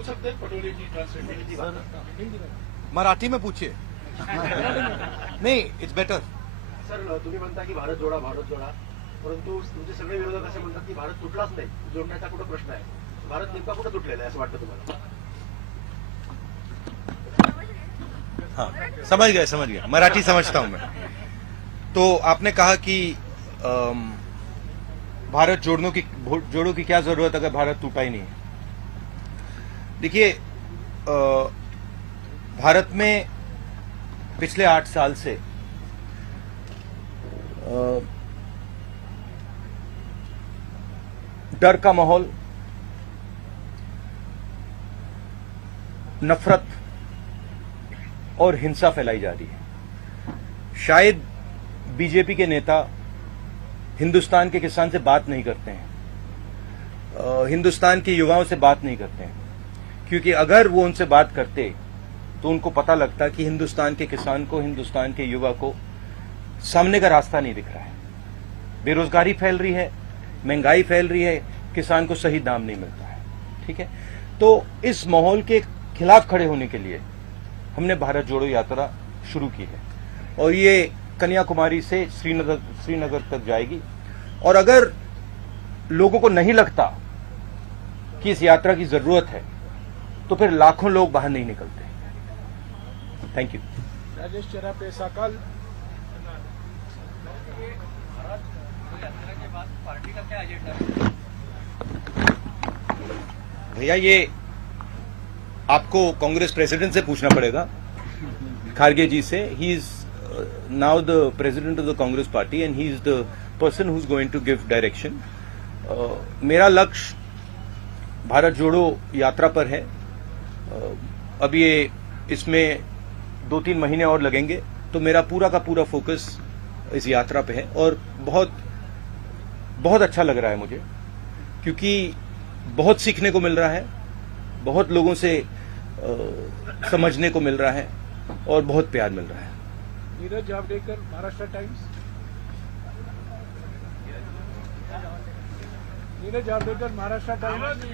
पटोले जी translate Marathi में पूछिए. नहीं, इट्स बेटर. सर, तुम्ही म्हणता की भारत जोडा, परंतु तुमचे सगळे विरोधक असे म्हणतात की भारत तुटलाच नाही, जोडण्याचा कुठं प्रश्न आहे. भारत नेमका कुठं तुटलेला आहे असं वाटतं तुम्हाला? हाँ, समझ गया. मराठी समझता हूं मैं. तो आपने कहा कि भारत जोड़ो की क्या जरूरत अगर भारत टूटा ही नहीं है. देखिए, भारत में पिछले 8 साल से डर का माहौल, नफरत और हिंसा फैलाई जा रही है. शायद बीजेपी के नेता हिंदुस्तान के किसान से बात नहीं करते हैं, हिंदुस्तान के युवाओं से बात नहीं करते हैं, क्योंकि अगर वो उनसे बात करते तो उनको पता लगता कि हिंदुस्तान के किसान को, हिंदुस्तान के युवा को सामने का रास्ता नहीं दिख रहा है. बेरोजगारी फैल रही है, महंगाई फैल रही है, किसान को सही दाम नहीं मिलता है. ठीक है, तो इस माहौल के खिलाफ खड़े होने के लिए हमने भारत जोड़ो यात्रा शुरू की है और ये कन्याकुमारी से श्रीनगर तक जाएगी. और अगर लोगों को नहीं लगता कि इस यात्रा की जरूरत है तो फिर लाखों लोग बाहर नहीं निकलते. Thank you. राजेश चरापे साकाल. भैया, ये आपको कांग्रेस प्रेसिडेंट से पूछना पड़ेगा, खारगे जी से. He is now the president of the Congress party and he is the person who is going to give direction. मेरा लक्ष्य भारत जोड़ो यात्रा पर है. अब ये इसमें 2-3 महीने और लगेंगे, तो मेरा पूरा का पूरा फोकस इस यात्रा पे है और बहुत बहुत अच्छा लग रहा है मुझे, क्योंकि बहुत सीखने को मिल रहा है, बहुत लोगों से समझने को मिल रहा है और बहुत प्यार मिल रहा है. नीरज जावडेकर, महाराष्ट्र टाइम्स. नीरज जावडेकर, महाराष्ट्र टाइम्स.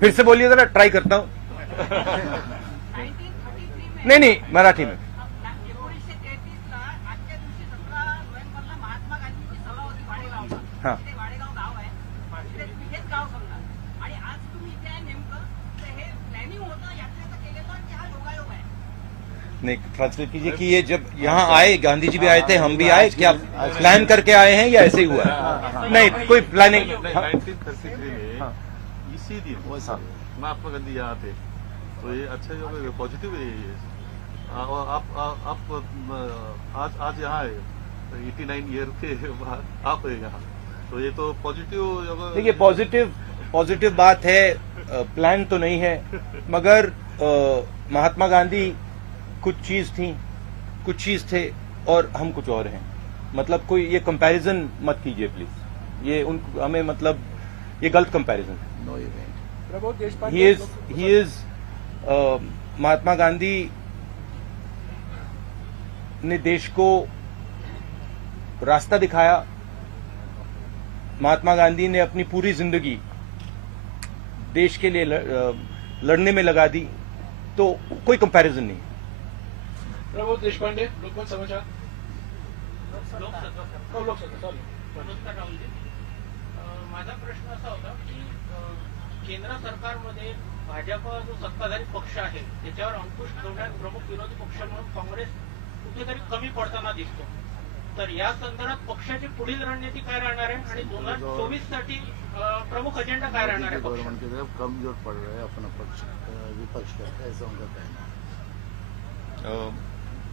फिर से बोलिए जरा, ट्राई करता हूं. नहीं, मराठी में. हाँ. नहीं, ट्रांसलेट कीजिए कि ये जब यहाँ आए, गांधी जी भी आए थे, हम भी आए, क्या प्लान करके आए हैं या ऐसे ही हुआ है? नहीं, कोई प्लानिंग. 1933 में इसी दिन महात्मा गांधी यहाँ थे, तो ये अच्छा जो पॉजिटिव है ये. आप आज यहाँ आए 89 ईयर के बाद आप है यहाँ, तो ये तो पॉजिटिव. देखिए, पॉजिटिव बात है. प्लान तो नहीं है, मगर महात्मा गांधी कुछ चीज थे और हम कुछ और हैं. मतलब कोई ये कंपैरिजन मत कीजिए प्लीज. ये हमें मतलब ये गलत कंपैरिजन है. No event. Prabodh Deshpande. He is Mahatma Gandhi ने देश को रास्ता दिखाया. महात्मा गांधी ने अपनी पूरी जिंदगी देश के लिए लड़ने में लगा दी, तो कोई कंपैरिजन नहीं. प्रबोध देशपांडे, लोकमत समाचार. माझा प्रश्न असा होता की केंद्र सरकारमध्ये भाजप जो सत्ताधारी पक्ष आहे त्याच्यावर अंकुश ठेवण्यात प्रमुख विरोधी पक्ष म्हणून काँग्रेस कुठेतरी कमी पडताना दिसतो. तर या संदर्भात पक्षाची पुढील रणनीती काय राहणार आहे आणि 2024 साठी प्रमुख एजेंडा काय राहणार आहे? गवर्नमेंट की तरफ कमजोर पड़ रहा है अपना पक्ष, विपक्ष का, ऐसा उनका कहना है.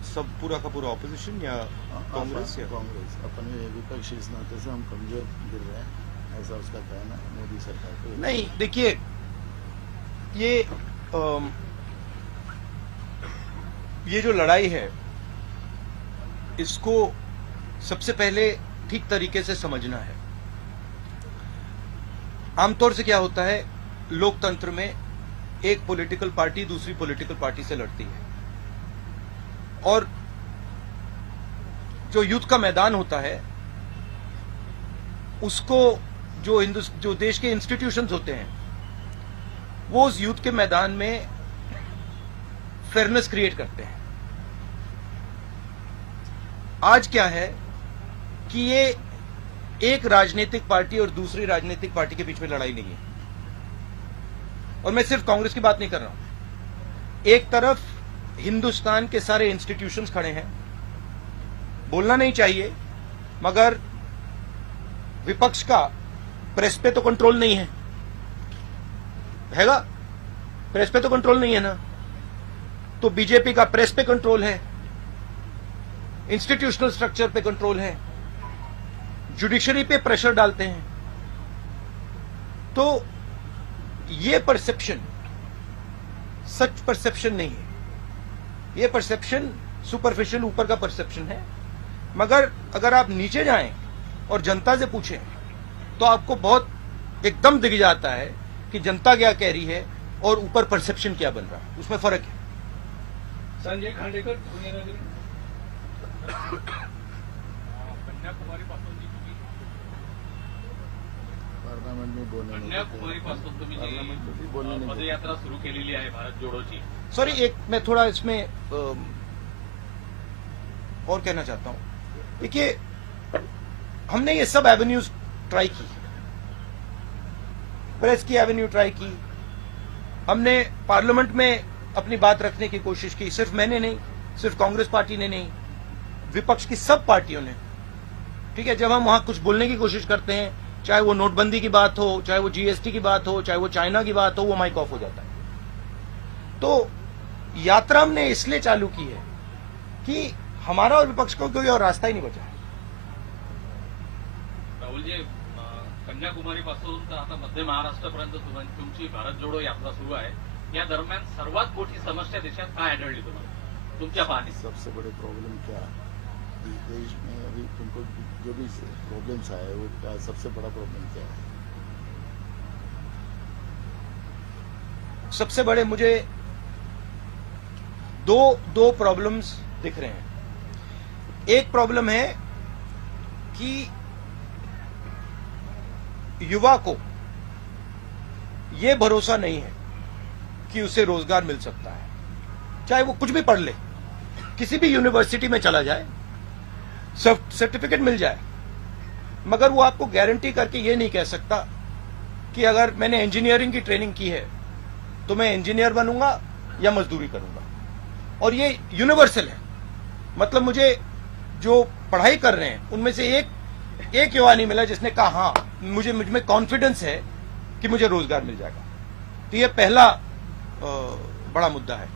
सब पूरा का पूरा ऑपोजिशन या कांग्रेस अपने विपक्षी इस नाते से हम कमजोर गिर रहे हैं, ऐसा उसका कहना है मोदी सरकार को. नहीं, देखिए, ये जो लड़ाई है, इसको सबसे पहले ठीक तरीके से समझना है. आमतौर से क्या होता है, लोकतंत्र में एक पॉलिटिकल पार्टी दूसरी पॉलिटिकल पार्टी से लड़ती है. और जो युद्ध का मैदान होता है उसको जो देश के इंस्टीट्यूशंस होते हैं वो उस युद्ध के मैदान में फेयरनेस क्रिएट करते हैं। आज क्या है कि ये एक राजनीतिक पार्टी और दूसरी राजनीतिक पार्टी के बीच में लड़ाई नहीं है, और मैं सिर्फ कांग्रेस की बात नहीं कर रहा हूं। एक तरफ हिंदुस्तान के सारे इंस्टीट्यूशंस खड़े हैं, बोलना नहीं चाहिए मगर विपक्ष का प्रेस पे तो कंट्रोल नहीं है, हैगा? प्रेस पे तो कंट्रोल नहीं है ना, तो बीजेपी का प्रेस पे कंट्रोल है, इंस्टीट्यूशनल स्ट्रक्चर पे कंट्रोल है, जुडिशरी पे प्रेशर डालते हैं। तो ये परसेप्शन सच परसेप्शन नहीं है, ये परसेप्शन सुपरफिशियल ऊपर का परसेप्शन है। मगर अगर आप नीचे जाएं और जनता से पूछें तो आपको बहुत एकदम दिख जाता है कि जनता क्या कह रही है और ऊपर परसेप्शन क्या बन रहा है, उसमें फर्क है। संजय खांडेकर पुण्यनगरी कन्याकुमारी पासून कन्याकुमारीपासून तुम्ही जी पदयात्रा सुरू केलेली आहे भारत जोडोची। सॉरी, एक मैं थोड़ा इसमें और कहना चाहता हूं। देखिए, हमने ये सब एवेन्यूज ट्राई की, प्रेस की एवेन्यू ट्राई की, हमने पार्लियामेंट में अपनी बात रखने की कोशिश की। सिर्फ मैंने नहीं, सिर्फ कांग्रेस पार्टी ने नहीं, विपक्ष की सब पार्टियों ने। ठीक है, जब हम वहां कुछ बोलने की कोशिश करते हैं, चाहे वो नोटबंदी की बात हो, चाहे वो जीएसटी की बात हो, चाहे वो चाइना की बात हो, वो माइक ऑफ हो जाता है। तो यात्रा हमने इसलिए चालू की है कि हमारा और विपक्ष को कोई और रास्ता ही नहीं बचा है। राहुल जी, कन्याकुमारी पासून तर आता मध्य महाराष्ट्रापर्यंत तुमची भारत जोडो यात्रा सुरू आहे। या दरम्यान सर्वात मोठी समस्या देशात काय आढळली तुम्हाला तुमच्या पाहणीत? सबसे बड़े प्रॉब्लम क्या इस देश में अभी तुमको जो भी प्रॉब्लम्स आए वो क्या सबसे बड़ा प्रॉब्लम क्या है? सबसे बड़े मुझे दो प्रॉब्लम्स दिख रहे हैं। एक प्रॉब्लम है कि युवा को यह भरोसा नहीं है कि उसे रोजगार मिल सकता है, चाहे वो कुछ भी पढ़ ले, किसी भी यूनिवर्सिटी में चला जाए, सर्टिफिकेट मिल जाए, मगर वो आपको गारंटी करके ये नहीं कह सकता कि अगर मैंने इंजीनियरिंग की ट्रेनिंग की है तो मैं इंजीनियर बनूंगा या मजदूरी करूंगा। और ये यूनिवर्सल है, मतलब मुझे जो पढ़ाई कर रहे हैं उनमें से एक युवा नहीं मिला जिसने कहा हाँ मुझे मुझमें कॉन्फिडेंस है कि मुझे रोजगार मिल जाएगा। तो ये पहला बड़ा मुद्दा है।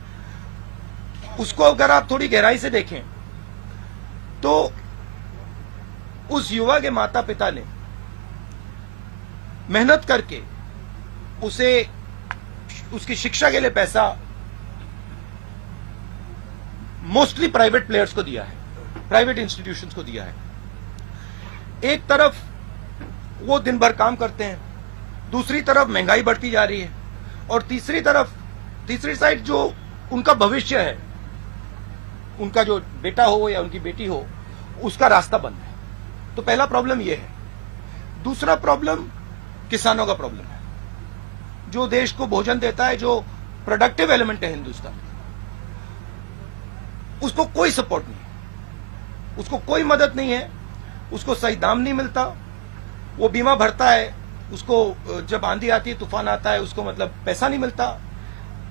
उसको अगर आप थोड़ी गहराई से देखें तो उस युवा के माता पिता ने मेहनत करके उसे उसकी शिक्षा के लिए पैसा मोस्टली प्राइवेट प्लेयर्स को दिया है, प्राइवेट इंस्टीट्यूशंस को दिया है। एक तरफ वो दिन भर काम करते हैं, दूसरी तरफ महंगाई बढ़ती जा रही है, और तीसरी साइड जो उनका भविष्य है, उनका जो बेटा हो या उनकी बेटी हो, उसका रास्ता बंद है। तो पहला प्रॉब्लम ये है। दूसरा प्रॉब्लम किसानों का प्रॉब्लम है, जो देश को भोजन देता है, जो प्रोडक्टिव एलिमेंट है हिंदुस्तान, उसको कोई सपोर्ट नहीं है, उसको कोई मदद नहीं है, उसको सही दाम नहीं मिलता। वो बीमा भरता है, उसको जब आंधी आती है, तूफान आता है, उसको मतलब पैसा नहीं मिलता,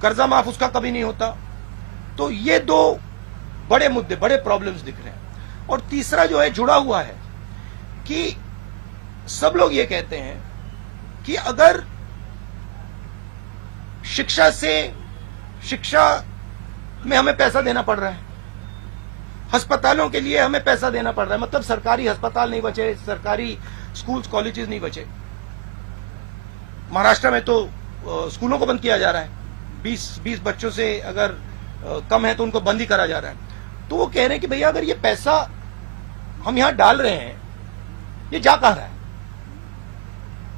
कर्जा माफ उसका कभी नहीं होता। तो ये दो बड़े मुद्दे, बड़े प्रॉब्लम्स दिख रहे हैं। और तीसरा जो है जुड़ा हुआ है कि सब लोग ये कहते हैं कि अगर शिक्षा में हमें पैसा देना पड़ रहा है, अस्पतालों के लिए हमें पैसा देना पड़ रहा है, मतलब सरकारी अस्पताल नहीं बचे, सरकारी स्कूल्स कॉलेजेस नहीं बचे। महाराष्ट्र में तो स्कूलों को बंद किया जा रहा है, 20 बच्चों से अगर कम है तो उनको बंद ही करा जा रहा है। तो वो कह रहे हैं कि भैया अगर ये पैसा हम यहां डाल रहे हैं, ये जा कहां रहा है,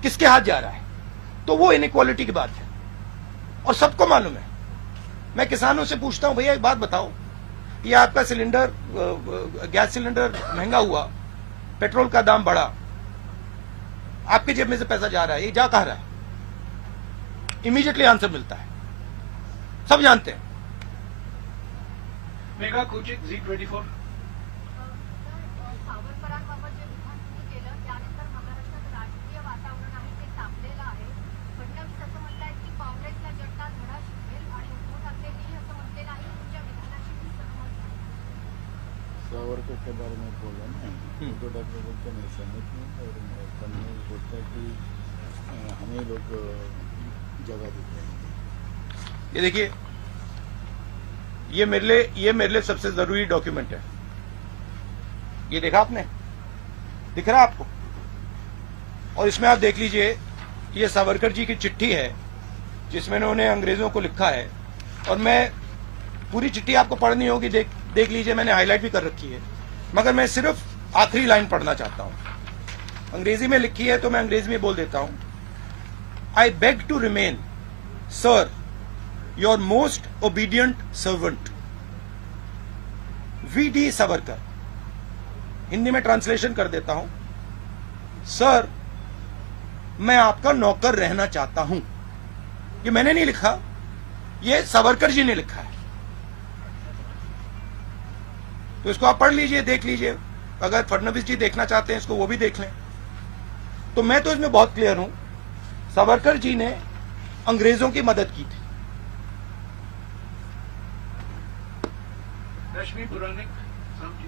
किसके हाथ जा रहा है? तो वो इनइक्वालिटी की बात है और सबको मालूम है। मैं किसानों से पूछता हूं, भैया एक बात बताओ, ये आपका सिलेंडर गैस सिलेंडर महंगा हुआ, पेट्रोल का दाम बढ़ा, आपके जेब में से पैसा जा रहा है, ये जा कहाँ रहा है? इमीडिएटली आंसर मिलता है, सब जानते हैं। मेघा कुचित G24. सावरकरांबाबत जे विधान तुम्ही केलं त्यानंतर महाराष्ट्रात राजकीय वातावरण आहे ते तापलेलं आहे. फडणवीस असं म्हणतायत की काँग्रेसला जनता धडा शिकवेल आणि उद्धव ठाकरेंनीही असं म्हटलेलं आहे. तुमच्या विधानाशी मी सहमत नाही. सावरकर के बारे में बोला ना, उद्धव ठाकरे बोलते मैं सहमत नहीं, और फडणवीस बोलता है कि हमें लोग जगह देते हैं। ये देखिए, ये मेरे लिए सबसे जरूरी डॉक्यूमेंट है। ये देखा आपने, दिख रहा है आपको? और इसमें आप देख लीजिए, ये सावरकर जी की चिट्ठी है जिसमें उन्होंने अंग्रेजों को लिखा है, और मैं पूरी चिट्ठी आपको पढ़नी होगी, देख लीजिए, मैंने हाईलाइट भी कर रखी है, मगर मैं सिर्फ आखिरी लाइन पढ़ना चाहता हूं। अंग्रेजी में लिखी है तो मैं अंग्रेजी में बोल देता हूं। I beg to remain sir your most obedient servant V.D. Savarkar. Hindi में ट्रांसलेशन कर देता हूं, सर मैं आपका नौकर रहना चाहता हूं। ये मैंने नहीं लिखा, ये सावरकर जी ने लिखा है। तो इसको आप पढ़ लीजिए, देख लीजिए, अगर फडणवीस जी देखना चाहते हैं इसको वो भी देख लें। तो मैं तो इसमें बहुत क्लियर हूं, सावरकर जी ने अंग्रेजों की मदद की थी। रश्मी पुराणिक सामजी.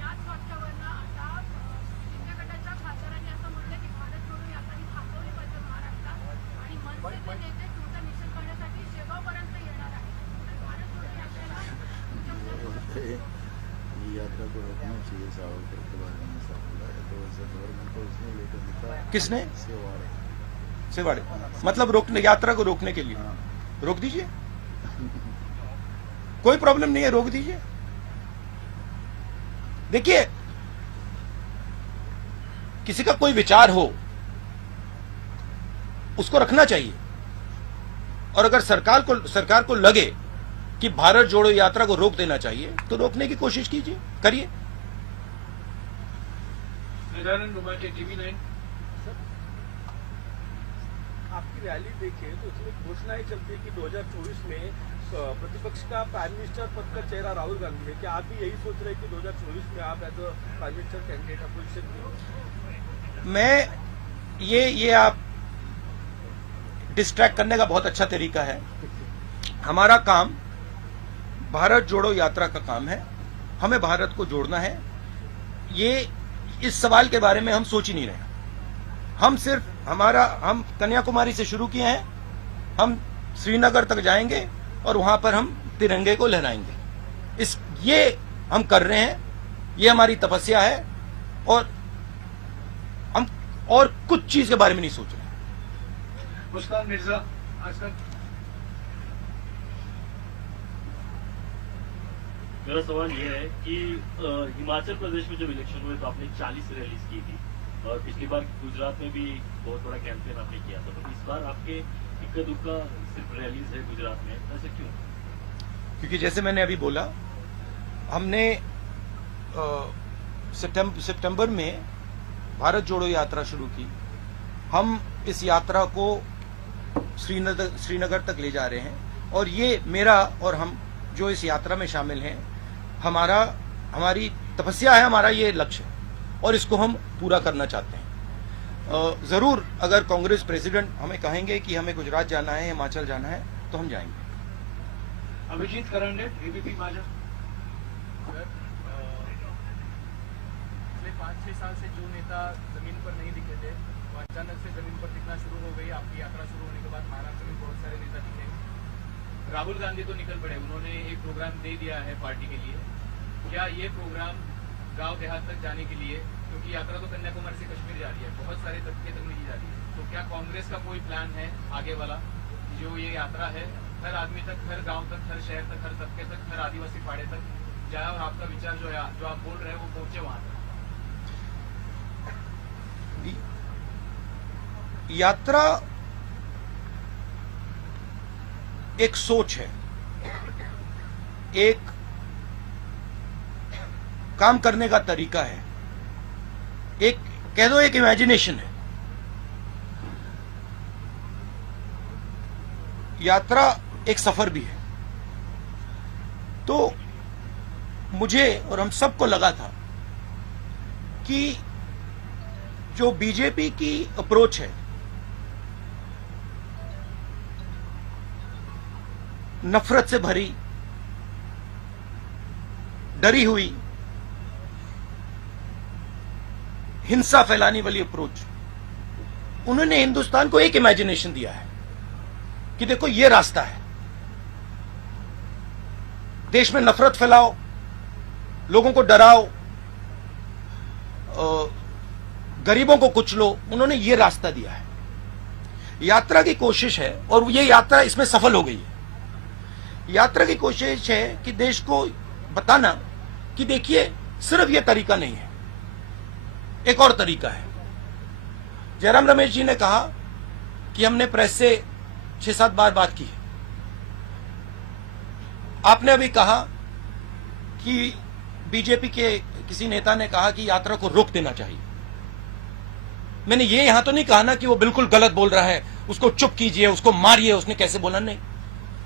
याच वाक्यावरनं आता शिंदे गटाच्या खासदारांनी असं म्हटलं की भारत जोडो यात्रा ही थांबवली पाहिजे महाराष्ट्रात आणि मनसेचे नेते तुमचा निषेध करण्यासाठी शेगावपर्यंत येणार आहे. भारत जोडो यात्रेला ये यात्रा को रोकना चाहिए, सावरकर के बारे में ऐसा बोला है, तो ऐसे गवर्नमेंट को उसने लेटर लिखा। किसने? सेवाड़े। सेवाड़े मतलब रोकने, यात्रा को रोकने के लिए। हाँ। रोक दीजिए, कोई प्रॉब्लम नहीं है, रोक दीजिए। देखिए, किसी का कोई विचार हो उसको रखना चाहिए, और अगर सरकार को लगे कि भारत जोड़ो यात्रा को रोक देना चाहिए तो रोकने की कोशिश कीजिए, करिए। गजानन उमाटे TV9. आपकी रैली देखिए तो उसमें घोषणाएं चलती है कि 2024 में प्रतिपक्ष का प्राइम मिनिस्टर पद का चेहरा राहुल गांधी है। क्या आप भी यही सोच रहे हैं कि 2024 में आप as a prime minister candidate opposition में? मैं ये आप डिस्ट्रैक्ट करने का बहुत अच्छा तरीका है। हमारा काम भारत जोड़ो यात्रा का काम है, हमें भारत को जोड़ना है। ये इस सवाल के बारे में हम सोच ही नहीं रहे। हम कन्याकुमारी से शुरू किए हैं, हम श्रीनगर तक जाएंगे और वहां पर हम तिरंगे को लहराएंगे। ये हम कर रहे हैं, ये हमारी तपस्या है, और हम और कुछ चीज के बारे में नहीं सोच रहे। मुस्कान मिर्जा आजकल. मेरा सवाल यह है कि हिमाचल प्रदेश में जब इलेक्शन हुए तो आपने 40 रैलीज की थी, और पिछली बार गुजरात में भी बहुत बड़ा कैंपेन आपने किया था, तो इस बार आपके इक्का दुक्का सिर्फ रैलीज है गुजरात में, ऐसे क्यों? क्योंकि जैसे मैंने अभी बोला, हमने सितंबर में भारत जोड़ो यात्रा शुरू की। हम इस यात्रा को श्रीनगर तक ले जा रहे हैं, और ये मेरा और हम जो इस यात्रा में शामिल हैं, हमारी तपस्या है, हमारा ये लक्ष्य है, और इसको हम पूरा करना चाहते हैं। जरूर अगर कांग्रेस प्रेसिडेंट हमें कहेंगे कि हमें गुजरात जाना है, हिमाचल जाना है, तो हम जाएंगे। अभिजीत करंडे ABP माझा. पिछले 5-6 साल से जो नेता जमीन पर नहीं दिखे थे वो अचानक से जमीन पर दिखना शुरू हो गई। आपकी यात्रा शुरू होने के बाद महाराष्ट्र में बहुत सारे नेता दिखे। राहुल गांधी तो निकल पड़े, उन्होंने एक प्रोग्राम दे दिया है पार्टी के लिए। क्या ये प्रोग्राम गांव देहात तक जाने के लिए, क्योंकि यात्रा तो कन्याकुमारी से कश्मीर जा रही है, बहुत सारे तबके तक नहीं जा रही है, तो क्या कांग्रेस का कोई प्लान है आगे वाला, जो ये यात्रा है हर आदमी तक, हर गांव तक, हर शहर तक, हर तबके तक, हर आदिवासी पाड़े तक जाए, और आपका विचार जो आप बोल रहे हैं वो पहुंचे वहां तक? यात्रा एक सोच है, एक काम करने का तरीका है, एक कह दो एक इमेजिनेशन है। यात्रा एक सफर भी है। तो मुझे और हम सबको लगा था कि जो बीजेपी की अप्रोच है, नफरत से भरी, डरी हुई, हिंसा फैलाने वाली अप्रोच, उन्होंने हिंदुस्तान को एक इमेजिनेशन दिया है कि देखो ये रास्ता है, देश में नफरत फैलाओ, लोगों को डराओ, गरीबों को कुचलो। उन्होंने ये रास्ता दिया है। यात्रा की कोशिश है, और ये यात्रा इसमें सफल हो गई है। यात्रा की कोशिश है कि देश को बताना कि देखिए सिर्फ ये तरीका नहीं है, एक और तरीका है। जयराम रमेश जी ने कहा कि हमने प्रेस से 6-7 बार बात की है। आपने अभी कहा कि बीजेपी के किसी नेता ने कहा कि यात्रा को रोक देना चाहिए। मैंने ये यहां तो नहीं कहा ना कि वो बिल्कुल गलत बोल रहा है, उसको चुप कीजिए, उसको मारिए, उसने कैसे बोला, नहीं।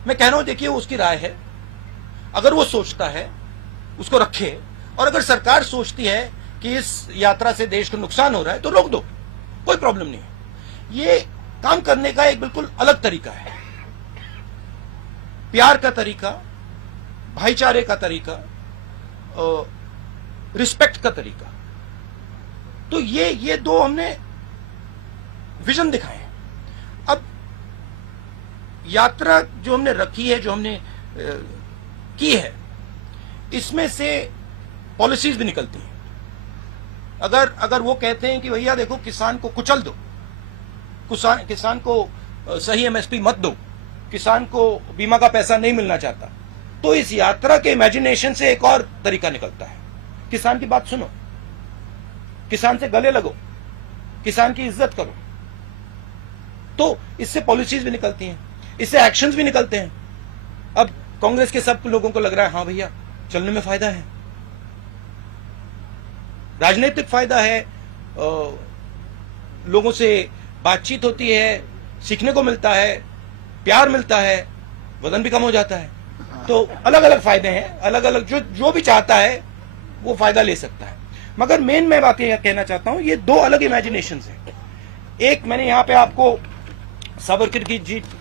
मैं कह रहा हूं देखिए वो उसकी राय है, अगर वो सोचता है उसको रखे, और अगर सरकार सोचती है कि इस यात्रा से देश को नुकसान हो रहा है तो रोक दो, कोई प्रॉब्लम नहीं है। ये काम करने का एक बिल्कुल अलग तरीका है, प्यार का तरीका, भाईचारे का तरीका, रिस्पेक्ट का तरीका। तो ये दो हमने विजन दिखाए हैं। अब यात्रा जो हमने रखी है, जो हमने की है, इसमें से पॉलिसीज भी निकलती हैं। अगर वो कहते हैं कि भैया देखो किसान को कुचल दो, किसान को सही एमएसपी मत दो, किसान को बीमा का पैसा नहीं मिलना चाहता, तो इस यात्रा के इमेजिनेशन से एक और तरीका निकलता है। किसान की बात सुनो, किसान से गले लगो, किसान की इज्जत करो। तो इससे पॉलिसीज भी निकलती हैं, इससे एक्शंस भी निकलते हैं। अब कांग्रेस के सब लोगों को लग रहा है हाँ भैया चलने में फायदा है, राजनीतिक फायदा है, लोगों से बातचीत होती है, सीखने को मिलता है, प्यार मिलता है, वजन भी कम हो जाता है। तो अलग अलग फायदे हैं, अलग अलग जो भी चाहता है वो फायदा ले सकता है। मगर मेन मैं बात यह कहना चाहता हूं, ये दो अलग इमेजिनेशन हैं। एक मैंने यहां पे आपको सावरकर जी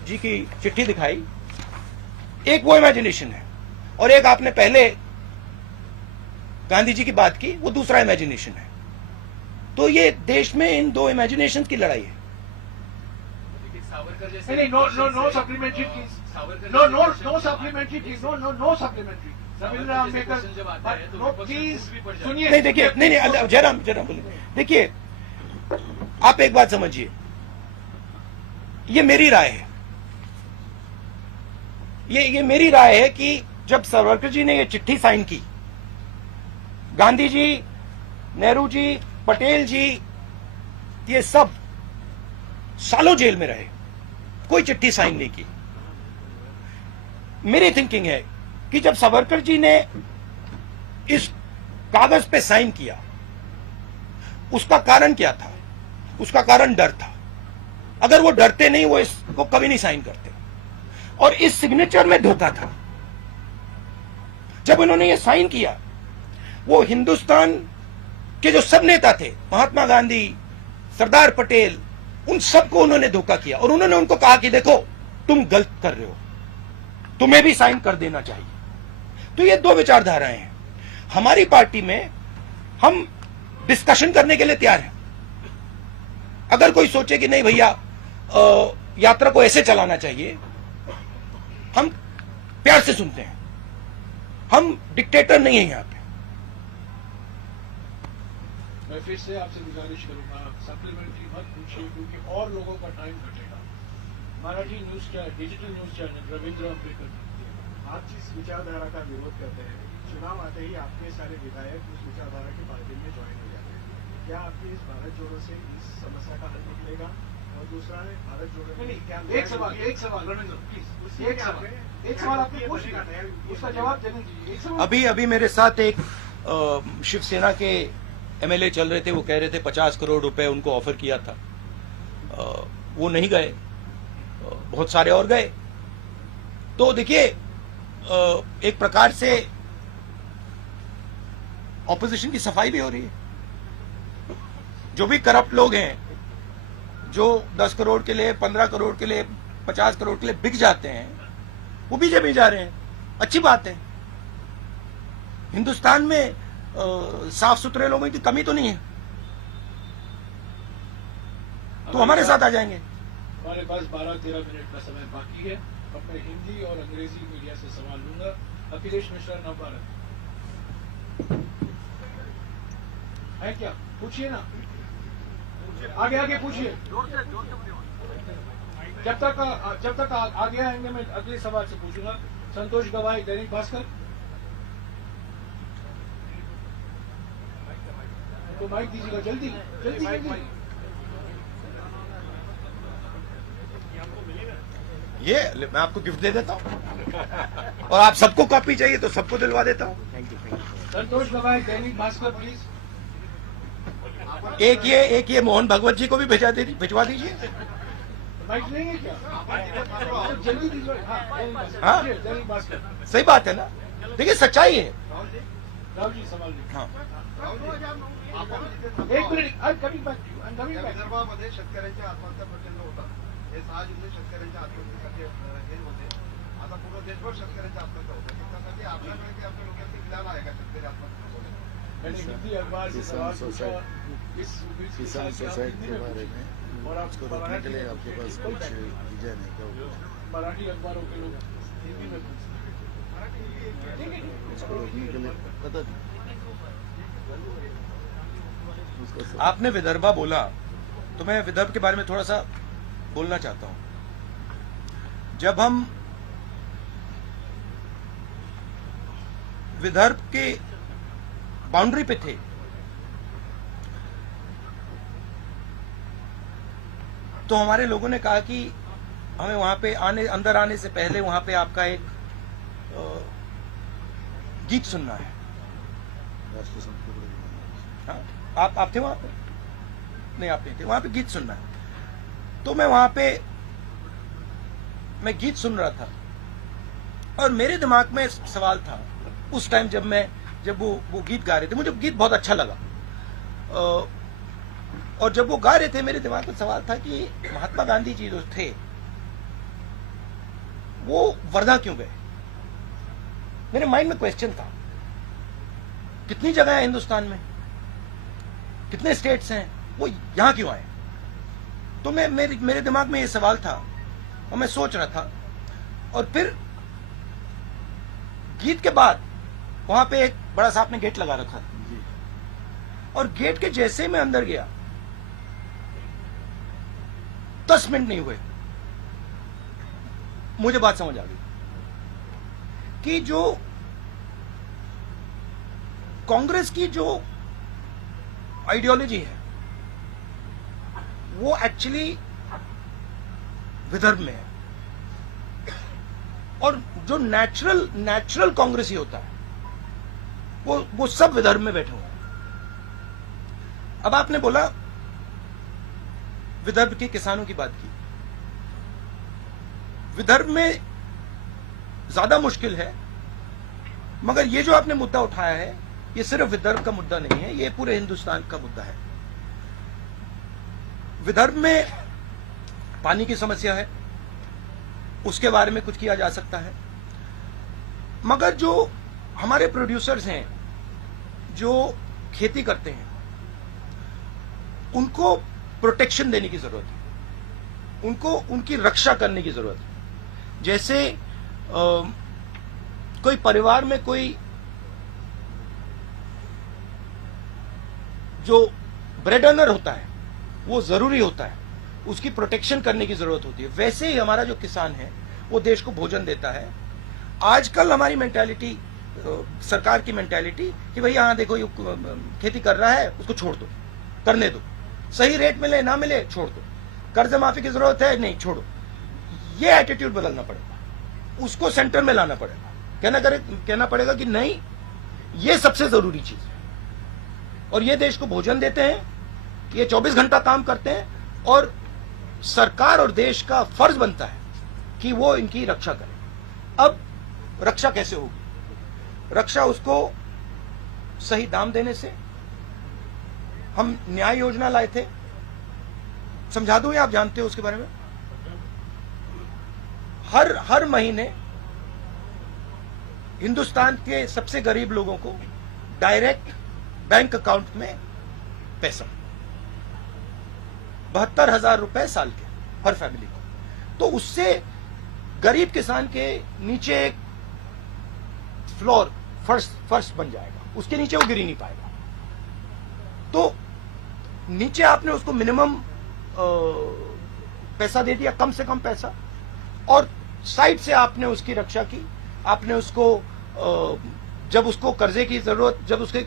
की चिट्ठी दिखाई, एक वो इमेजिनेशन है, और एक आपने पहले गांधी जी की बात की, वो दूसरा इमेजिनेशन है। तो ये देश में इन दो इमेजिनेशन की लड़ाई है। सावरकर जैसे नहीं, no supplementary please, no supplementary please, no supplementary. Ravindra Ambedkar please सुनिए। नहीं देखिए, नहीं जयराम बोलिए। देखिए आप एक बात समझिए, ये मेरी राय है, ये मेरी राय है कि जब सावरकर जी ने ये चिट्ठी साइन की, गांधी जी, नेहरू जी, पटेल जी, ये सब सालों जेल में रहे, कोई चिट्ठी साइन नहीं की। मेरी थिंकिंग है कि जब सावरकर जी ने इस कागज पे साइन किया, उसका कारण क्या था? उसका कारण डर था। अगर वो डरते नहीं, वो इसको कभी नहीं साइन करते। और इस सिग्नेचर में धोखा था। जब उन्होंने ये साइन किया, वो हिंदुस्तान के जो सब नेता थे, महात्मा गांधी, सरदार पटेल, उन सबको उन्होंने धोखा किया, और उन्होंने उनको कहा कि देखो तुम गलत कर रहे हो, तुम्हें भी साइन कर देना चाहिए। तो ये दो विचारधाराएं हैं। हमारी पार्टी में हम डिस्कशन करने के लिए तैयार हैं। अगर कोई सोचे कि नहीं भैया यात्रा को ऐसे चलाना चाहिए, हम प्यार से सुनते हैं, हम डिक्टेटर नहीं है यहां पे। मैं फिर से आपसे गुजारिश करूंगा, सप्लीमेंट्री मत पूछिए, क्योंकि और लोगों का टाइम घटेगा। Marathi news channel, digital news channel Ravindra Ambedkar, आप जिस विचारधारा का विरोध करते हैं, चुनाव आते ही आपके सारे विधायक उस विचारधारा के पार्टी में ज्वाइन हो जाते हैं। क्या आपकी इस भारत जोड़ो से इस समस्या का हल निकलेगा? और दूसरा है भारत जोड़ो। एक सवाल रविंद्र प्लीज, एक सवाल आपने पूछ लिया, उसका जवाब देने दीजिए। एक सवाल अभी मेरे साथ एक शिवसेना के एमएलए चल रहे थे, वो कह रहे थे 50 करोड़ रुपए उनको ऑफर किया था, वो नहीं गए, बहुत सारे और गए। तो देखिए एक प्रकार से ऑपोजिशन की सफाई भी हो रही है। जो भी करप्ट लोग हैं, जो 10 करोड़ के लिए, 15 करोड़ के लिए, 50 करोड़ के लिए बिक जाते हैं, वो बीजेपी में जा रहे हैं। अच्छी बात है। हिंदुस्तान में साफ सुथरे लोगों की कमी तो नहीं है, तो हमारे साथ आ जाएंगे। हमारे पास 12-13 मिनट का समय बाकी है। अब मैं हिंदी और अंग्रेजी मीडिया से सवाल लूंगा। अखिलेश मिश्रा नवभारत है क्या? पूछिए ना, आगे पूछिए। जब तक आगे आएंगे मैं अगले सवाल से पूछूंगा। संतोष गवाई, दैनिक भास्कर। तो माइक दीजिएगा, जल्दी जल्दी जल्दी। ये मैं आपको गिफ्ट दे देता हूं, और आप सबको कॉपी चाहिए तो सबको दिलवा देता हूं। संतोष गवाई, दैनिक भास्कर प्लीज। एक ये मोहन भगवत जी को भी भिजवा दीजिए। माइक लेंगे क्या? जल्दी दीजिए। हाँ, दैनिक भास्कर। सही बात है ना। देखिए सच्चाई है। राहुल जी सवाल लीजिए। हाँ, एक minute, coming back to you. विदर्भामध्ये शेतकऱ्यांच्या आत्महत्या प्रचंड होतात. हे 6 जिल्हे शेतकऱ्यांच्या आत्महत्येसाठी हे होते. आता पूर्ण देशभर शेतकऱ्यांच्या आत्महत्या होतात. त्यासाठी आपल्याकडे काही आपल्या लोकांचे ज्ञान आहे का शेतकरी आत्महत्या होते? मैंने हिंदी अखबार से सवाल पूछा किसान सोसाइटी के बारे में, और उसको रोकने के लिए आपके पास कुछ विजन है क्या? मराठी अखबारों के लोग हिंदी में पूछते हैं। उसको रोकने के लिए पता आपने विदर्भा बोला तो मैं विदर्भ के बारे में थोड़ा सा बोलना चाहता हूं। जब हम विदर्भ के बाउंड्री पे थे तो हमारे लोगों ने कहा कि हमें वहां पे अंदर आने से पहले वहां पे आपका एक गीत सुनना है। राष्ट्रीय संस्कृति। हाँ, आप थे वहां पे? नहीं, आप नहीं थे। वहां पे गीत सुनना है। तो मैं वहां पे मैं गीत सुन रहा था और मेरे दिमाग में सवाल था उस टाइम जब वो गीत गा रहे थे। मुझे गीत बहुत अच्छा लगा और जब वो गा रहे थे मेरे दिमाग में सवाल था कि महात्मा गांधी जी जो थे वो वर्धा क्यों गए? मेरे माइंड में क्वेश्चन था। कितनी जगह है हिंदुस्तान में, कितने स्टेट्स हैं, वो यहां क्यों आए? तो मेरे दिमाग में ये सवाल था और मैं सोच रहा था। और फिर गीत के बाद वहां पे एक बड़ा सा आपने गेट लगा रखा था और गेट के जैसे मैं अंदर गया 10 मिनट नहीं हुए मुझे बात समझ आ गई कि जो कांग्रेस की जो आइडियोलॉजी है वो एक्चुअली विदर्भ में है और जो नेचुरल कांग्रेसी होता है वो सब विदर्भ में बैठे हुए हैं। अब आपने बोला विदर्भ के किसानों की बात की। विदर्भ में ज्यादा मुश्किल है, मगर ये जो आपने मुद्दा उठाया है ये सिर्फ विदर्भ का मुद्दा नहीं है, ये पूरे हिंदुस्तान का मुद्दा है। विदर्भ में पानी की समस्या है, उसके बारे में कुछ किया जा सकता है, मगर जो हमारे प्रोड्यूसर्स हैं जो खेती करते हैं उनको प्रोटेक्शन देने की जरूरत है, उनको उनकी रक्षा करने की जरूरत है। जैसे कोई परिवार में कोई जो ब्रेड अर्नर होता है वो जरूरी होता है, उसकी प्रोटेक्शन करने की जरूरत होती है। वैसे ही हमारा जो किसान है वो देश को भोजन देता है। आजकल हमारी मेंटालिटी, सरकार की मेंटालिटी कि भाई हाँ देखो ये खेती कर रहा है उसको छोड़ दो, करने दो, सही रेट मिले ना मिले छोड़ दो। कर्ज माफी की जरूरत है, नहीं छोड़ो, ये एटीट्यूड बदलना पड़ेगा, उसको सेंटर में लाना पड़ेगा, कहना पड़ेगा कि नहीं, ये सबसे जरूरी चीज है, और ये देश को भोजन देते हैं, ये 24 घंटा काम करते हैं, और सरकार और देश का फर्ज बनता है कि वो इनकी रक्षा करे। अब रक्षा कैसे होगी? रक्षा उसको सही दाम देने से। हम न्याय योजना लाए थे, समझा दूं या आप जानते हो उसके बारे में? हर महीने हिंदुस्तान के सबसे गरीब लोगों को डायरेक्ट बैंक अकाउंट में पैसा, 72,000 रुपए साल के हर फैमिली को। तो उससे गरीब किसान के नीचे एक फ्लोर, फर्श बन जाएगा, उसके नीचे वो गिर ही नहीं पाएगा। तो नीचे आपने उसको मिनिमम पैसा दे दिया, कम से कम पैसा, और साइड से आपने उसकी रक्षा की। आपने उसको जब उसको कर्जे की जरूरत, जब उसके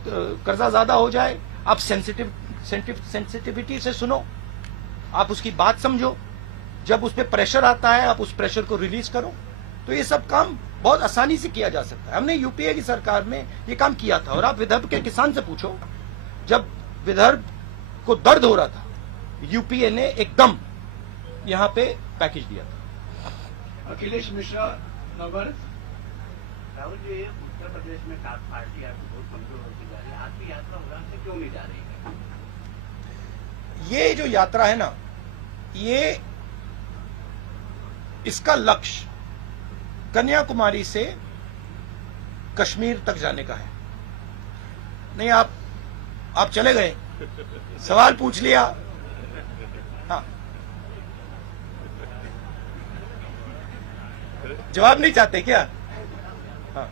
कर्जा ज्यादा हो जाए, आप सेंसिटिविटी से सुनो, आप उसकी बात समझो, जब उस पर प्रेशर आता है आप उस प्रेशर को रिलीज करो। तो ये सब काम बहुत आसानी से किया जा सकता है। हमने यूपीए की सरकार में ये काम किया था। और आप विदर्भ के किसान से पूछो, जब विदर्भ को दर्द हो रहा था, यूपीए ने एकदम यहां पे पैकेज दिया था। अखिलेश मिश्रा, नवभारत। राहुल जी, उत्तर प्रदेश में पार्टी आपकी बहुत कमजोर होती जा रही है, आपकी यात्रा उड़ान से क्यों नहीं जा रही है? ये जो यात्रा है ना, ये इसका लक्ष्य कन्याकुमारी से कश्मीर तक जाने का है। नहीं, आप चले गए, सवाल पूछ लिया। हाँ, जवाब नहीं चाहते क्या? हाँ,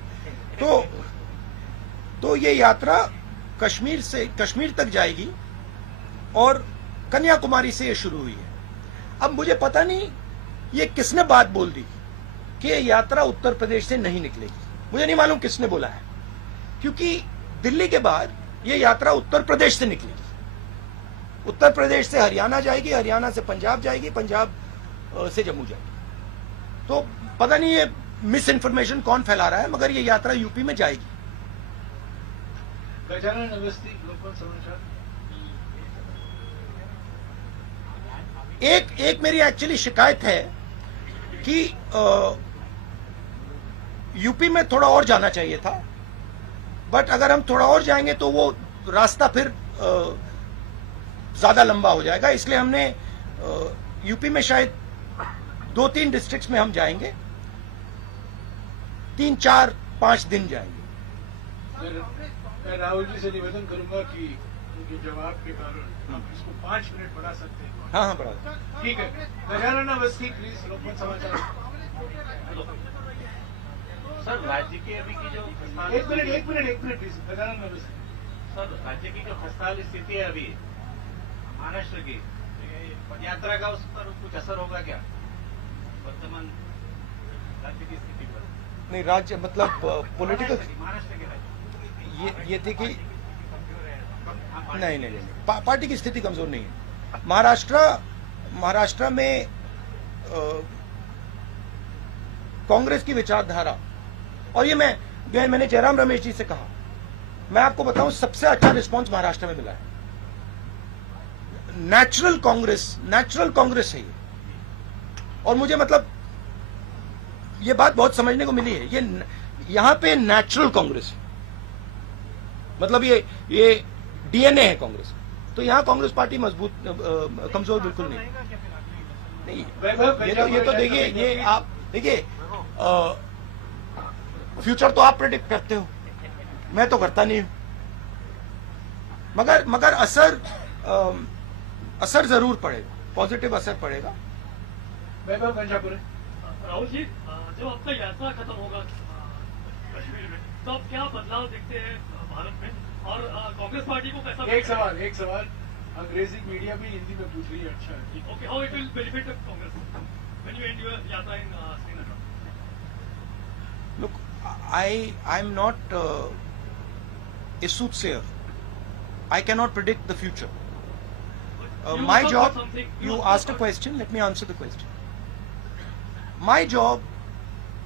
तो ये यात्रा कश्मीर तक जाएगी और कन्याकुमारी से ये शुरू हुई है। अब मुझे पता नहीं ये किसने बात बोल दी कि ये यात्रा उत्तर प्रदेश से नहीं निकलेगी। मुझे नहीं मालूम किसने बोला है, क्योंकि दिल्ली के बाद ये यात्रा उत्तर प्रदेश से निकलेगी। उत्तर प्रदेश से हरियाणा जाएगी, हरियाणा से पंजाब जाएगी, पंजाब से जम्मू जाएगी। तो पता नहीं ये मिस इन्फॉर्मेशन कौन फैला रहा है, मगर ये यात्रा यूपी में जाएगी। गजानन अवस्थी, लोकमत समाचार। एक मेरी एक्चुअली शिकायत है कि यूपी में थोड़ा और जाना चाहिए था, बट अगर हम थोड़ा और जाएंगे तो वो रास्ता फिर ज्यादा लंबा हो जाएगा। इसलिए हमने यूपी में शायद 2-3 डिस्ट्रिक्ट्स में हम जाएंगे, 3, 4, 5 दिन जाएंगे। मैं राहुल जी से निवेदन करूंगा कि उनके जवाब के कारण आप इसको 5 मिनट बढ़ा सकते हैं। हाँ, बढ़ा। ठीक है। गजानन अवस्थी, प्लीज, लोकमत समाचार। सर, राज्य की अभी की जो एक minute please, Gajanan Awasthi. Sir, राज्य की जो खस्ताहाल स्थिति है अभी महाराष्ट्र की, पद यात्रा का उस पर कुछ असर होगा क्या वर्तमान राज्य की स्थिति पर? नहीं, राज्य मतलब पॉलिटिकल, महाराष्ट्र के राज्य ये थी कि नहीं, पार्टी की स्थिति कमजोर नहीं है। महाराष्ट्र में कांग्रेस की विचारधारा, और ये मैंने जयराम रमेश जी से कहा, मैं आपको बताऊं सबसे अच्छा रिस्पांस महाराष्ट्र में मिला है। नेचुरल कांग्रेस है ये, और मुझे मतलब ये बात बहुत समझने को मिली है। ये यहां पे नेचुरल कांग्रेस है, मतलब ये डीएनए है कांग्रेस। तो यहां कांग्रेस पार्टी मजबूत, कमजोर बिल्कुल नहीं। ये तो देखिए, ये आप देखिए, फ्यूचर तो आप प्रेडिक्ट करते हो, मैं तो करता नहीं हूं, मगर असर जरूर पड़ेगा, पॉजिटिव असर पड़ेगा। राहुल जी, जब आपका यात्रा खत्म होगा कश्मीर में, तो आप क्या बदलाव देखते हैं भारत में, और कांग्रेस पार्टी को कैसा? एक सवाल अंग्रेजी मीडिया भी हिंदी में पूछ रही है। अच्छा, okay, how it will benefit Congress when you and your यात्रा इन Srinagar? Look, I'm not a soothsayer. I cannot predict the future. My job, you asked a question, let me answer the question. My job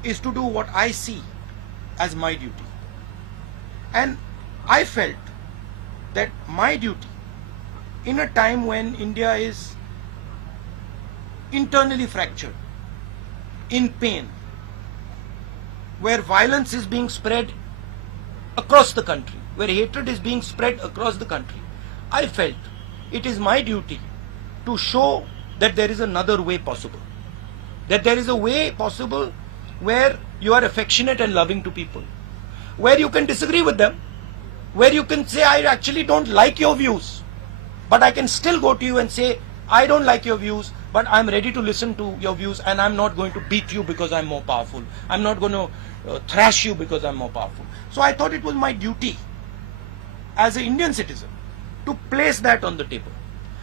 is to do what I see as my duty. And I felt that my duty, in a time when India is internally fractured, in pain, where violence is being spread across the country, where hatred is being spread across the country, I felt it is my duty to show that there is another way possible. That there is a way possible where you are affectionate and loving to people, where you can disagree with them, where you can say, I actually don't like your views, but I can still go to you and say, I don't like your views, but I'm ready to listen to your views, and I'm not going to beat you because I'm more powerful. I'm not going to thrash you because I'm more powerful. So I thought it was my duty as an Indian citizen to place that on the table.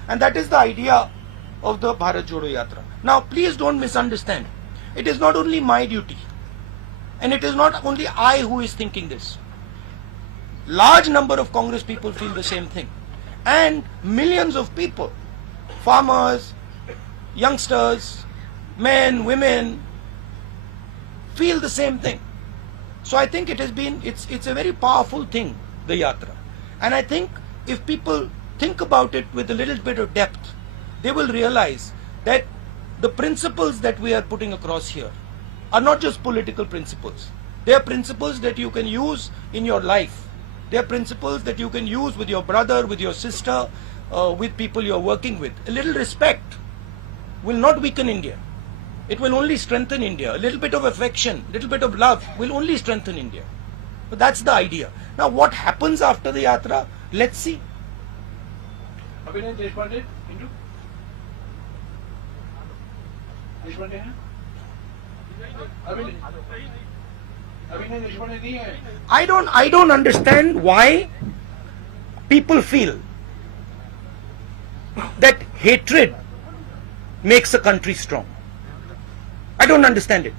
And that is the idea of the Bharat Jodo Yatra. Now, please don't misunderstand. It is not only my duty, and it is not only I who is thinking this. Large number of Congress people feel the same thing. And millions of people, farmers, youngsters, men, women, feel the same thing. So I think it's a very powerful thing, the Yatra. And I think if people think about it with a little bit of depth, they will realize that the principles that we are putting across here are not just political principles. They are principles that you can use in your life. They are principles that you can use with your brother, with your sister, with people you are working with. A little respect will not weaken India. It will only strengthen India. A little bit of affection, a little bit of love will only strengthen India. But that's the idea. Now what happens after the Yatra? Let's see. अभिनय देशपांडे हिंदू देशपांडे हैं अभिनय देशपांडे नहीं है. I don't understand why people feel that hatred makes a country strong. I don't understand it.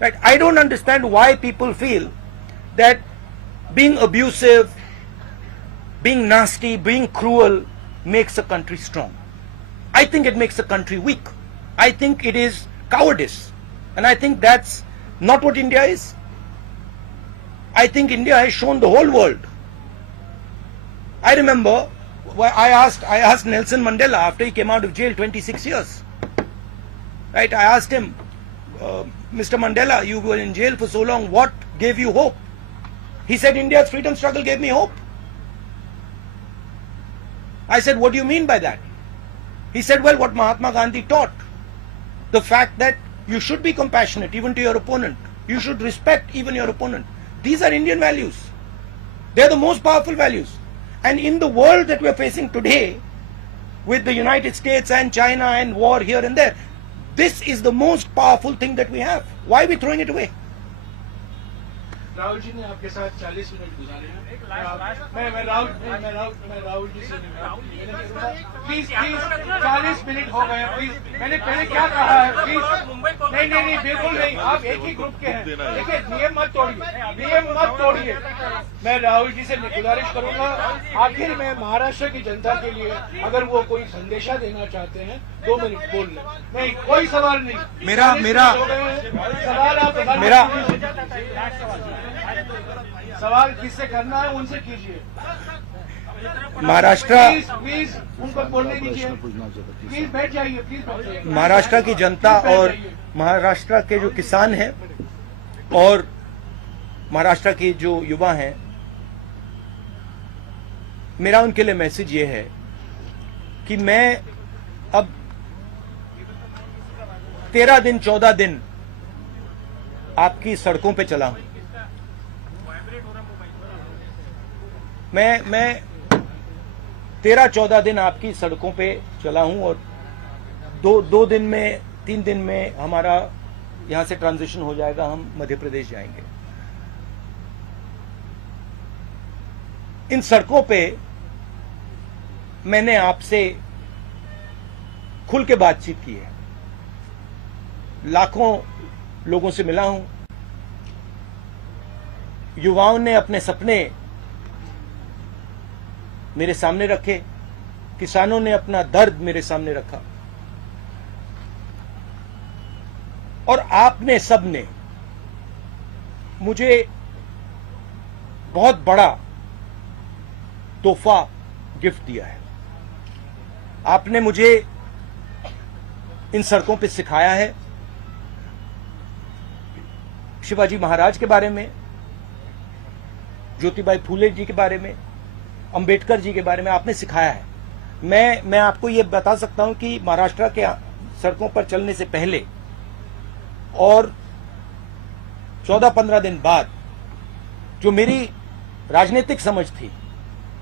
Right? I don't understand why people feel that being abusive, being nasty, being cruel makes a country strong. I think it makes a country weak. I think it is cowardice. And I think that's not what India is. I think India has shown the whole world. I remember I asked Nelson Mandela after he came out of jail 26 years. Right? I asked him, Mr. Mandela, you were in jail for so long, what gave you hope? He said, India's freedom struggle gave me hope. I said, what do you mean by that? He said, well, what Mahatma Gandhi taught. The fact that you should be compassionate even to your opponent. You should respect even your opponent. These are Indian values. They are the most powerful values. And in the world that we are facing today, with the United States and China and war here and there, this is the most powerful thing that we have. Why are we throwing it away? Rahul ji ने आपके साथ 40 minute गुजारे हैं. मैं राहुल जी से please 40 minute हो गए. Please मैंने पहले क्या कहा है. प्लीज नहीं बिल्कुल नहीं. आप एक ही ग्रुप के हैं. देखिए नियम मत तोड़िए. मैं राहुल जी से गुजारिश करूंगा, आखिर में महाराष्ट्र की जनता के लिए अगर वो कोई संदेशा देना चाहते हैं 2 मिनट बोल लें. नहीं, कोई सवाल नहीं. सवाल किससे करना है उनसे कीजिए. महाराष्ट्र प्लीज उनको बोलने दीजिए. प्लीज बैठ जाइए. प्लीज बैठ जाइए. महाराष्ट्र की जनता और महाराष्ट्र के जो किसान हैं और महाराष्ट्र के जो युवा हैं, मेरा उनके लिए मैसेज ये है कि मैं अब 13 दिन 14 दिन आपकी सड़कों पे चला हूं. मैं 13-14 दिन आपकी सड़कों पे चला हूं और दो दिन में 3 दिन में हमारा यहां से ट्रांजिशन हो जाएगा. हम मध्य प्रदेश जाएंगे. इन सड़कों पे मैंने आपसे खुल के बातचीत की है. लाखों लोगों से मिला हूं. युवाओं ने अपने सपने मेरे सामने रखे. किसानों ने अपना दर्द मेरे सामने रखा और आपने सबने मुझे बहुत बड़ा तोहफा गिफ्ट दिया है। आपने मुझे इन सड़कों पे सिखाया है, शिवाजी महाराज के बारे में, ज्योतिबाई फूले जी के बारे में, अंबेडकर जी के बारे में आपने सिखाया है। मैं आपको ये बता सकता हूं कि महाराष्ट्र के सड़कों पर चलने से पहले और 14-15 दिन बाद जो मेरी राजनीतिक समझ थी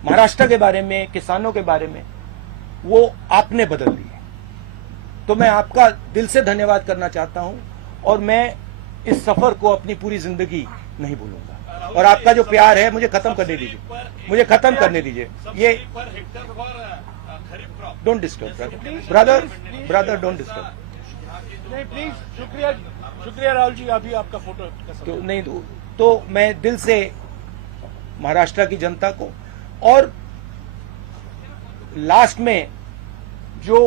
महाराष्ट्र के बारे में, किसानों के बारे में, वो आपने बदल दी है। तो मैं आपका दिल से धन्यवाद करना चाहता हूं और मैं इस सफर को अपनी पूरी जिंदगी नहीं भूलूंगा। और आपका जो प्यार है मुझे खत्म करने दीजिए, मुझे खत्म करने दीजिए। ये don't disturb brother don't disturb. नहीं प्लीज, शुक्रिया राहुल जी, अभी आपका फोटो तो नहीं तो मैं दिल से महाराष्ट्र की जनता को और लास्ट में जो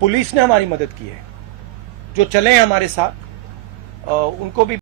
पुलिस ने हमारी मदद की है, जो चले हैं हमारे साथ, उनको भी